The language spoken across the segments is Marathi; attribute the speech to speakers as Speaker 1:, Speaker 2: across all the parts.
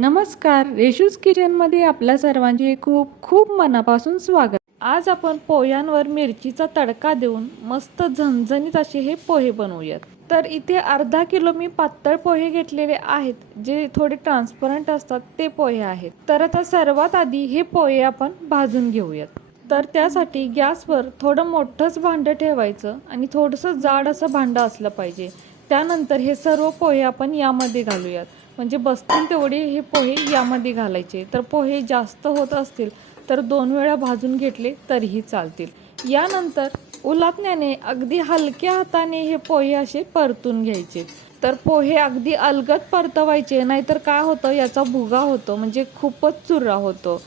Speaker 1: नमस्कार रेशूज किचनमध्ये आपल्या सर्वांचे खूप खूप मनापासून स्वागत. आज आपण पोह्यांवर मिरचीचा तडका देऊन मस्त झणझणीत असे हे पोहे बनवूयात. तर इथे अर्धा किलो मी पातळ पोहे घेतलेले आहेत जे थोडे ट्रान्सपरंट असतात ते पोहे आहेत. तर आता सर्वात आधी हे पोहे आपण भाजून घेऊयात. तर त्यासाठी गॅसवर थोडं मोठंच भांडं ठेवायचं आणि थोडंसं जाड असं भांडं असलं पाहिजे. त्यानंतर हे सर्व पोहे आपण यामध्ये घालूयात. म्हणजे बसतील तेवढे हे पोहे यामध्ये घालायचे. तर पोहे जास्त होत असतील तर दोन वेळा भाजून घेतले तरीही चालतील. यानंतर उलाटण्याने अगदी हलक्या हाताने हे पोहे असे परतून घ्यायचे. तर पोहे अगदी अलगद परतवायचे नाहीतर काय होतं याचा भुगा होतो म्हणजे खूपच चुरा होतो.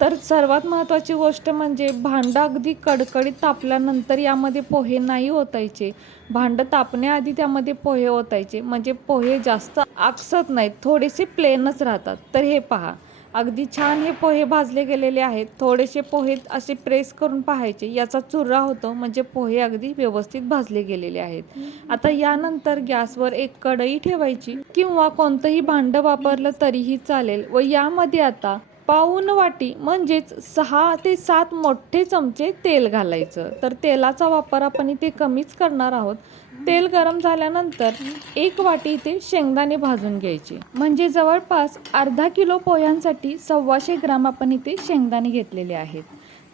Speaker 1: तर सर्वात महत्त्वाची गोष्ट म्हणजे भांडं अगदी कडकडीत तापल्यानंतर यामध्ये पोहे नाही ओतायचे. भांडं तापण्याआधी त्यामध्ये पोहे ओतायचे. म्हणजे पोहे जास्त आकसत नाहीत थोडेसे प्लेनच राहतात. तर हे पहा. अगदी छान हे पोहे भाजले गेलेले आहेत. थोडेसे पोहे असे प्रेस करून पाहायचे. याचा चुरा होतो. म्हणजे पोहे अगदी व्यवस्थित भाजले गेलेले आहेत. आता यानंतर गॅसवर एक कढई ठेवायची किंवा कोणतंही भांडं वापरलं तरीही चालेल. व यामध्ये आता पाऊन वाटी म्हणजेच सहा ते सात मोठे चमचे तेल घालायचं. तर तेलाचा वापर आपण इथे कमीच करणार आहोत. तेल गरम झाल्यानंतर एक वाटी इथे शेंगदाणे भाजून घ्यायचे. म्हणजे जवळपास अर्धा किलो पोह्यांसाठी सव्वाशे ग्राम आपण इथे शेंगदाणे घेतलेले आहेत.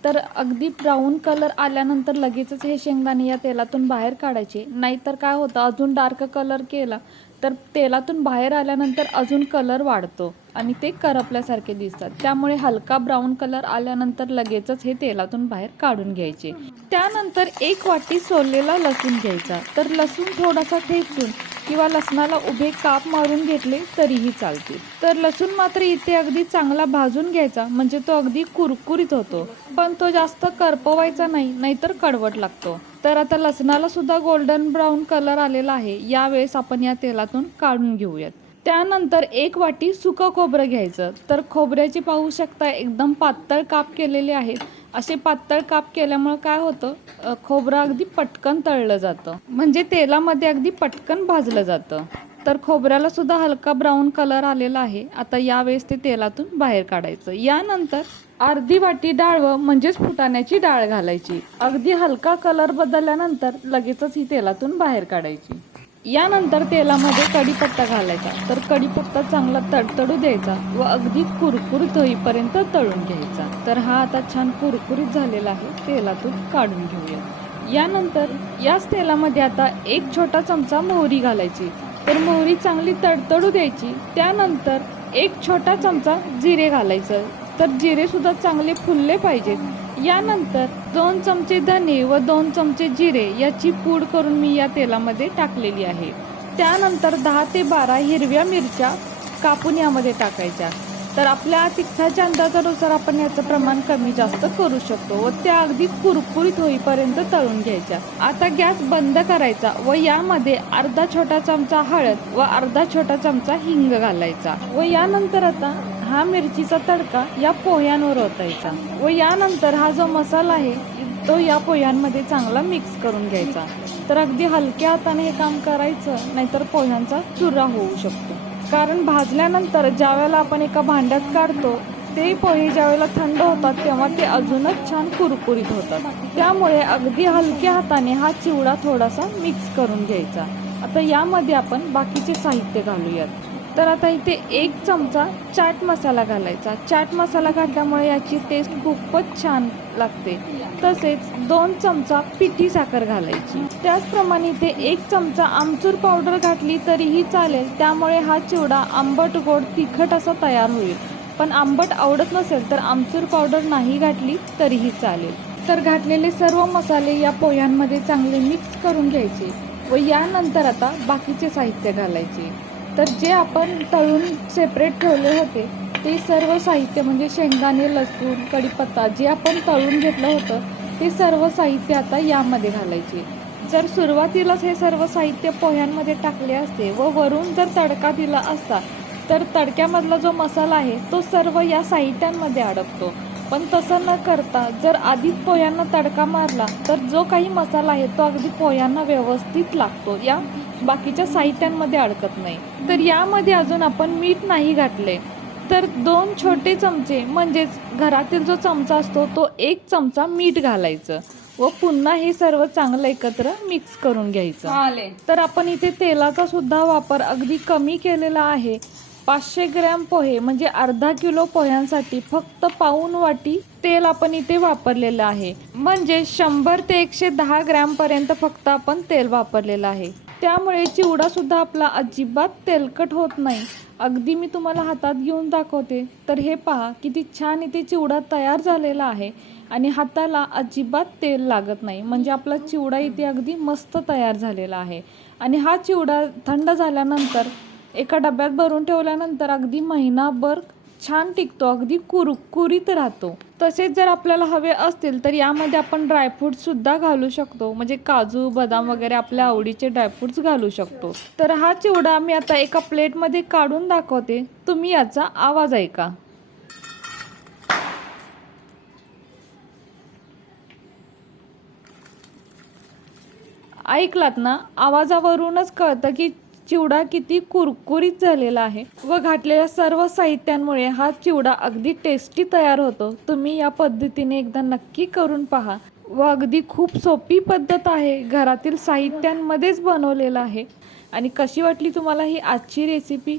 Speaker 1: तर अगदी ब्राऊन कलर आल्यानंतर लगेचच हे शेंगदाणे या तेलातून बाहेर काढायचे. नाहीतर काय होतं? अजून डार्क कलर केला तर तेलातून बाहेर आल्यानंतर अजून कलर वाढतो आणि ते करपल्यासारखे दिसतात. त्यामुळे हलका ब्राऊन कलर आल्यानंतर लगेचच हे तेलातून बाहेर काढून घ्यायचे. त्यानंतर एक वाटी सोललेला लसूण घ्यायचा. तर लसूण थोडासा ठेचून किंवा लसणाला उभे काप मारून घेतले तरीही चालते तर लसूण मात्र इथे अगदी चांगला भाजून घ्यायचा म्हणजे तो अगदी कुरकुरीत होतो. पण तो जास्त करपवायचा नाही नाहीतर कडवट लागतो. तर आता लसणाला सुद्धा गोल्डन ब्राऊन कलर आलेला आहे. यावेळेस आपण या तेलातून काढून घेऊयात. त्यानंतर एक वाटी सुकं खोबरं घ्यायचं. तर खोबऱ्याचे पाहू शकता एकदम पातळ काप केलेले आहेत. असे पातळ काप केल्यामुळे काय होतं? खोबरं अगदी पटकन तळलं जातं. म्हणजे तेलामध्ये अगदी पटकन भाजलं जातं. तर खोबऱ्याला सुद्धा हलका ब्राऊन कलर आलेला आहे. आता यावेळेस ते तेलातून बाहेर काढायचं. यानंतर अर्धी वाटी डाळ व म्हणजेच फुटाण्याची डाळ घालायची. अगदी हलका कलर बदलल्यानंतर लगेचच ही तेलातून बाहेर काढायची. यानंतर तेलामध्ये कढीपत्ता घालायचा. तर कढीपत्ता चांगला तडतडू द्यायचा व अगदी कुरकुरीत होईपर्यंत तळून घ्यायचा. तर हा आता छान कुरकुरीत झालेला आहे. तेलातून काढून घेऊया. यानंतर याच तेलामध्ये आता एक छोटा चमचा मोहरी घालायची. तर मोहरी चांगली तडतडू द्यायची. त्यानंतर एक छोटा चमचा जिरे घालायचं. तर जिरेसुद्धा चांगले फुलले पाहिजेत. यानंतर दोन चमचे धने व दोन चमचे जिरे याची पूड करून मी या तेलामध्ये टाकलेली आहे. त्यानंतर दहा ते बारा हिरव्या मिरच्या कापून यामध्ये टाकायच्या. तर आपल्या तिखटाच्या अंदाजानुसार आपण याचं प्रमाण कमी जास्त करू शकतो व त्या अगदी कुरकुरीत होईपर्यंत तळून घ्यायच्या. आता गॅस बंद करायचा व यामध्ये अर्धा छोटा चमचा हळद व अर्धा छोटा चमचा हिंग घालायचा व यानंतर आता हा मिरचीचा तडका या पोह्यांवर ओतायचा व यानंतर हा जो मसाला आहे तो या पोह्यांमध्ये चांगला मिक्स करून घ्यायचा. तर अगदी हलक्या हाताने हे काम करायचं नाहीतर पोह्यांचा चुरा होऊ शकतो. कारण भाजल्यानंतर ज्यावेळेला आपण एका भांड्यात काढतो ते पोहे ज्यावेळेला थंड होतात तेव्हा ते अजूनच छान कुरकुरीत होतात. त्यामुळे अगदी हलक्या हाताने हा चिवडा थोडासा मिक्स करून घ्यायचा. आता यामध्ये आपण बाकीचे साहित्य घालूयात. तर आता इथे एक चमचा चाट मसाला घालायचा. चाट मसाला घातल्यामुळे याची टेस्ट खूपच छान लागते. तसेच दोन चमचा पिठी साखर घालायची. त्याचप्रमाणे इथे एक चमचा आमचूर पावडर घातली तरीही चालेल. त्यामुळे हा चिवडा आंबट गोड तिखट असा तयार होईल. पण आंबट आवडत नसेल तर आमचूर पावडर नाही घातली तरीही चालेल. तर घातलेले सर्व मसाले या पोह्यांमध्ये चांगले मिक्स करून घ्यायचे व यानंतर आता बाकीचे साहित्य घालायचे. तर जे आपण तळून सेपरेट ठेवले होते ते सर्व साहित्य म्हणजे शेंगदाणे लसूण कढीपत्ता जे आपण तळून घेतलं होतं ते सर्व साहित्य आता यामध्ये घालायचे. जर सुरुवातीलाच हे सर्व साहित्य पोह्यांमध्ये टाकले असते व वरून जर तडका दिला असता तर तडक्यामधला जो मसाला आहे तो सर्व या साहित्यांमध्ये अडकतो. पण तसं न करता जर आधीच पोह्यांना तडका मारला तर जो काही मसाला आहे तो अगदी पोह्यांना व्यवस्थित लागतो. या बाकीच्या साहित्यांमध्ये अडकत नाही. तर यामध्ये अजून आपण मीठ नाही घातले तर दोन छोटे चमचे म्हणजेच घरातील जो चमचा असतो तो एक चमचा मीठ घालायचं व पुन्हा हे सर्व चांगलं एकत्र मिक्स करून घ्यायचं.
Speaker 2: आले
Speaker 1: तर आपण इथे तेलाचा सुद्धा वापर अगदी कमी केलेला आहे. पाचशे ग्रॅम पोहे म्हणजे अर्धा किलो पोह्यांसाठी फक्त पाऊन वाटी तेल आपण इथे वापरलेलं आहे. म्हणजे शंभर ते एकशे दहा ग्रॅम पर्यंत फक्त आपण तेल वापरलेलं आहे. त्यामुळे चिवडासुद्धा आपला अजिबात तेलकट होत नाही. अगदी मी तुम्हाला हातात घेऊन दाखवते. तर हे पहा किती छान इथे चिवडा तयार झालेला आहे आणि हाताला अजिबात तेल लागत नाही. म्हणजे आपला चिवडा इथे अगदी मस्त तयार झालेला आहे. आणि हा चिवडा थंड झाल्यानंतर एका डब्यात भरून ठेवल्यानंतर अगदी महिनाभर छान टिकतो अगदी कुरकुरीत राहतो. तसेच जर आपल्याला हवे असतील तर यामध्ये आपण ड्रायफ्रूटसुद्धा घालू शकतो. म्हणजे काजू बदाम वगैरे आपल्या आवडीचे ड्रायफ्रूट्स घालू शकतो. तर हा चिवडा मी आता एका प्लेटमध्ये काढून दाखवते. तुम्ही याचा आवाज ऐका. ऐकलात ना? आवाजावरूनच कळतं की चिवडा किती कुरकुरीत झालेला आहे. व घातलेल्या सर्व साहित्यांमुळे हा चिवडा अगदी टेस्टी तयार होतो. तुम्ही या पद्धतीने एकदा नक्की करून पहा. व अगदी खूप सोपी पद्धत आहे. घरातील साहित्यांमध्येच बनवलेलं आहे. आणि कशी वाटली तुम्हाला ही आजची रेसिपी